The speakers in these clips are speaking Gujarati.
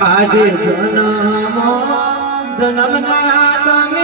આજે જન્મો જન્મના તમે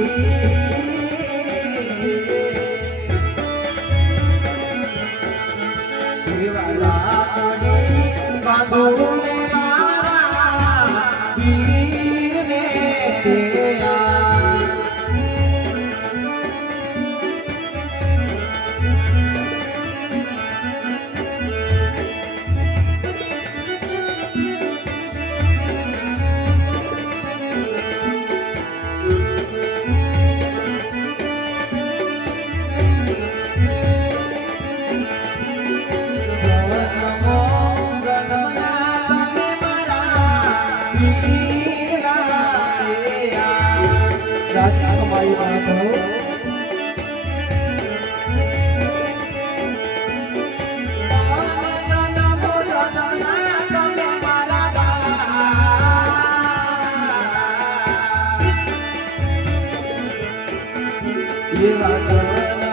Música જન્મ